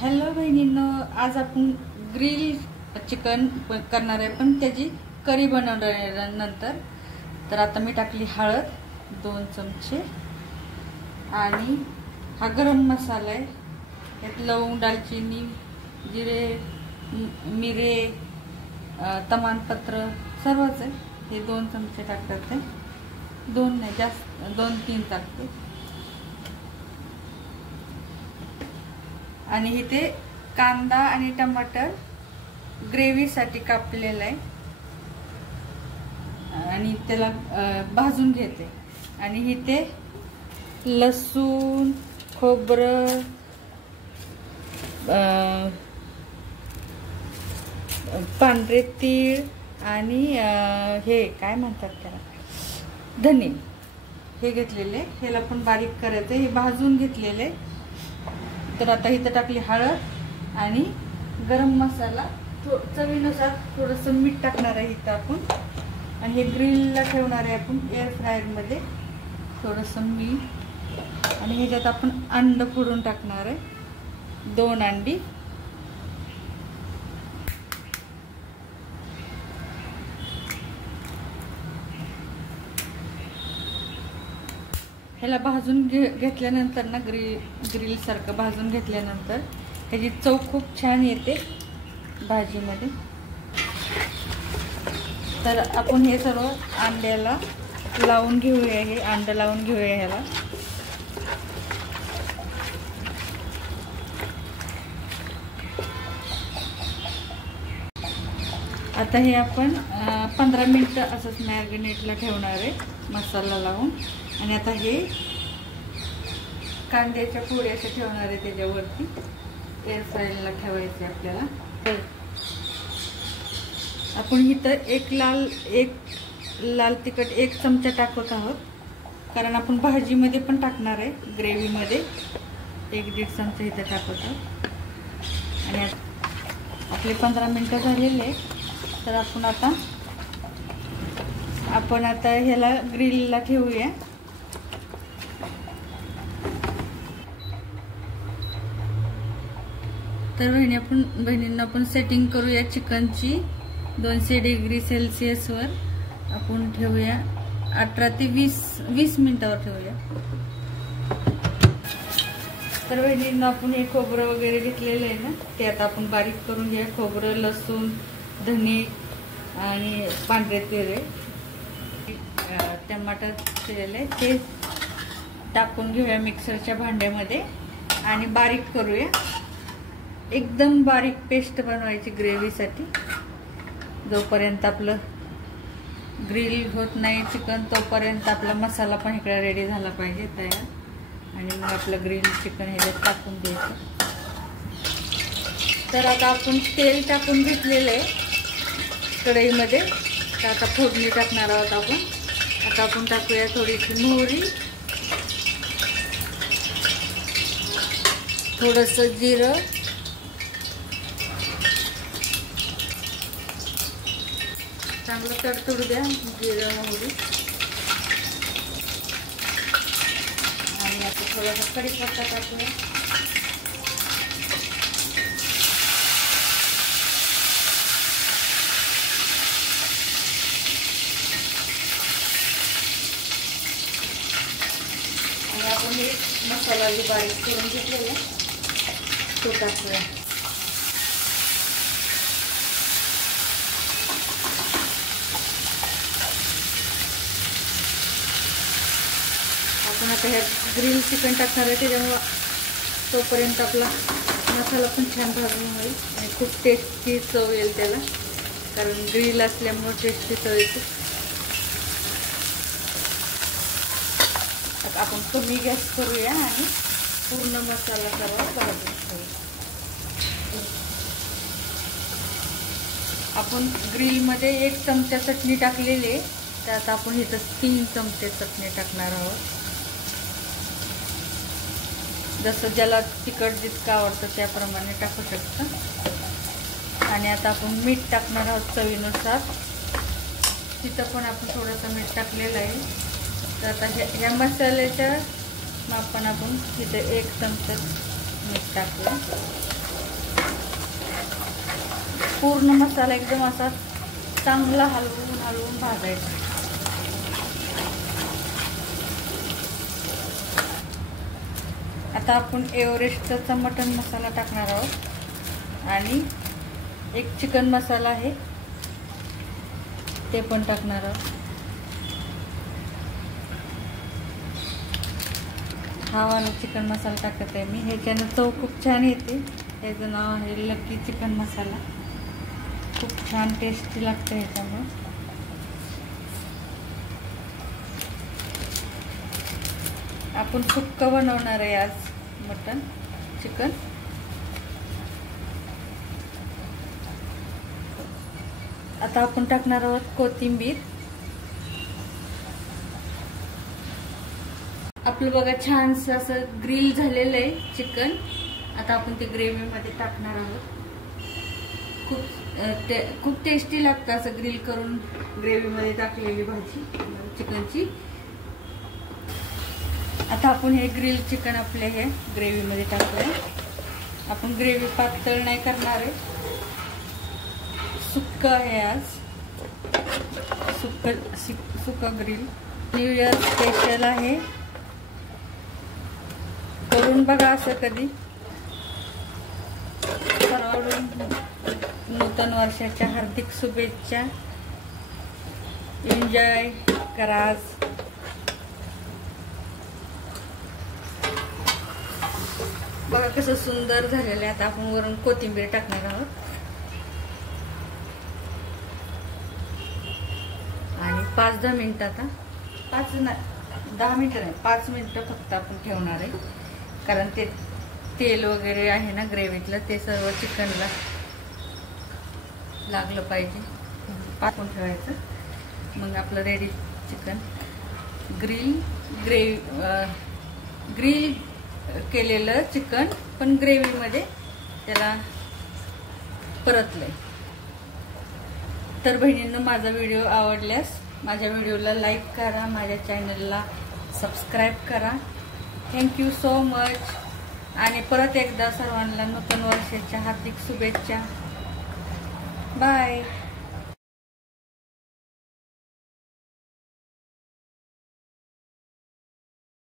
Hello बहिणींनो, आज आपण grill chicken करणार आहे, पण त्याची करी बनवल्यानंतर. तर आता मी टाकली हळद 2 चमचे आणि हा गरम मसाला आहे. यात लवंग, दालचिनी, जिरे, मिरे, तमालपत्र सर्वच आहे. हे 2 चमचे टाकतात. 2 नाही, जास्त 2-3 टाकते. आणि इथे कांदा आणि टमाटर ग्रेव्हीसाठी कापलेला आहे आणि त्याला भाजून घेते. आणि इथे लसूण, खोबरं, पांढरे तीळ आणि हे काय म्हणतात त्याला, धने, हे घेतलेले. ह्याला पण बारीक करायचं. हे भाजून घेतलेले. तर आता इथं टाकली हळद आणि गरम मसाला, चवीनुसार थोडंसं मीठ टाकणार आहे इथं आपण. आणि हे ग्रिलला ठेवणार आहे आपण एअर फ्रायरमध्ये. थोडंसं मीठ आणि ह्याच्यात आपण अंड फोडून टाकणार आहे, 2 अंडी. ह्याला भाजून घेतल्यानंतर ना, ग्रिल सारखं भाजून घेतल्यानंतर ह्याची चव खूप छान येते भाजीमध्ये. तर आपण हे सर्व अंड्याला लावून घेऊया. हे अंड लावून घेऊया ह्याला. आता हे आपण 15 मिनिटं असंच मॅरिनेटला ठेवणार आहे मसाला लावून. आणि आता हे कांद्याच्या पोळ्या अशा ठेवणार आहे त्याच्यावरती. एअर फ्रायरला ठेवायचे आपल्याला. आपण इथं एक लाल तिखट 1 चमचा टाकत आहोत, कारण आपण भाजीमध्ये पण टाकणार आहे. ग्रेव्हीमध्ये 1-1.5 चमचा इथं टाकत आहोत. आणि आपले 15 मिनिटं झालेले. तर आपण आता ह्याला ग्रिलला ठेवूया. तर बहिणींना आपण सेटिंग करूया चिकनची. 200 डिग्री सेल्सिअसवर आपण ठेवूया. 18 ते 20 मिनिटावर ठेवूया. तर बहिणींना आपण हे खोबरं वगैरे घेतलेलं आहे ना, ते आता आपण बारीक करून घ्या. खोबरं, लसूण, धने आणि पांढरे तीळ, टमाटर चिरलेले, ते टाकून घेऊया मिक्सरच्या भांड्यामध्ये आणि बारीक करूया. एकदम बारीक पेस्ट बनवायची ग्रेव्हीसाठी. जोपर्यंत आपलं ग्रिल होत नाही चिकन, तोपर्यंत आपला मसाला पण इकडे रेडी झाला पाहिजे तयार. आणि मग आपलं ग्रिल चिकन ह्याच्यात टाकून द्यायचं. तर आता आपण तेल टाकून घेतलेलं आहे कढईमध्ये. तर आता फोडणी टाकणार आहोत आपण. आता आपण टाकूया थोडीशी मोहरी, थोडंसं जिरं, चांगलं तडतडू द्या जिरं मोहरी. आणि आता थोडासा कढीपत्ता टाकूया. आणि आपण हे मसाला जे बारीक करून घेतलेला तो टाकूया. आपण आता ह्या ग्रिल चिकन टाकणार आहे, त्याच्यामुळं तोपर्यंत आपला मसाला पण छान भाजून होईल आणि खूप टेस्टी चव येईल त्याला, कारण ग्रिल असल्यामुळे टेस्टी चव येते. आता आपण कमी गॅस करूया आणि पूर्ण मसाला सर्व भाजून घेऊया. आपण ग्रिलमध्ये 1 चमचा चटणी टाकलेली आहे, तर आता आपण इथं 3 चमचे चटणी टाकणार आहोत. जसं ज्याला तिखट जितकं आवडतं त्याप्रमाणे टाकू शकतं. आणि आता आपण मीठ टाकणार आहोत चवीनुसार. तिथं पण आपण थोडंसं मीठ टाकलेलं आहे. तर आता ह्या मसाल्याच्या मापानं आपण तिथे 1 चमचा मीठ टाकलं. पूर्ण मसाला एकदम असा चांगला हलवून हलवून भाजायचा. आता आपण एव्हरेस्टचा मटन मसाला टाकणार आहोत आणि एक चिकन मसाला आहे ते पण टाकणार आहोत. हा वाला चिकन मसाला टाकत आहे मी. ह्याच्यानं चव खूप छान येते. त्याचं नाव आहे लकी चिकन मसाला. खूप छान टेस्टी लागतं ह्याच्यामुळे. आपण सुक्क बनवणार आहे आज मटन चिकन. आता आपण टाकणार आहोत कोथिंबीर. आपलं बघा छानसं असं ग्रिल झालेलं आहे चिकन. आता आपण ते ग्रेव्हीमध्ये टाकणार आहोत. खूप टेस्टी लागतं असं ग्रिल करून ग्रेव्हीमध्ये टाकलेली भाजी चिकनची. आता आपण हे ग्रिल चिकन आपले हे ग्रेव्हीमध्ये टाकूया. आपण ग्रेव्ही पातळ नाही करणार आहे, सुक्क आहे आज. सुक्क ग्रिल न्यू इयर स्पेशल आहे. करून बघा असं कधी. सर्वांना नूतन वर्षाच्या हार्दिक शुभेच्छा. एन्जॉय करा आज. बघा कसं सुंदर झालेलं आहे. आता आपण वरून कोथिंबीर टाकणार आहोत आणि 5-10 मिनिटं, आता 10 मिनिटं नाही 5 मिनिटं फक्त आपण ठेवणार आहे. कारण ते तेल वगैरे आहे ना ग्रेव्हीतलं ते सर्व चिकनला लागलं पाहिजे. पाकून ठेवायचं. मग आपलं रेडी चिकन ग्रिल केलेलं चिकन पण ग्रेव्हीमध्ये त्याला परतलंय. तर बहिणींनो, माझा व्हिडिओ आवडल्यास माझ्या व्हिडिओला लाईक करा, माझ्या चॅनलला सबस्क्राईब करा. Thank you so much. आणि परत एकदा सर्वांना नूतन वर्षाच्या हार्दिक शुभेच्छा. बाय.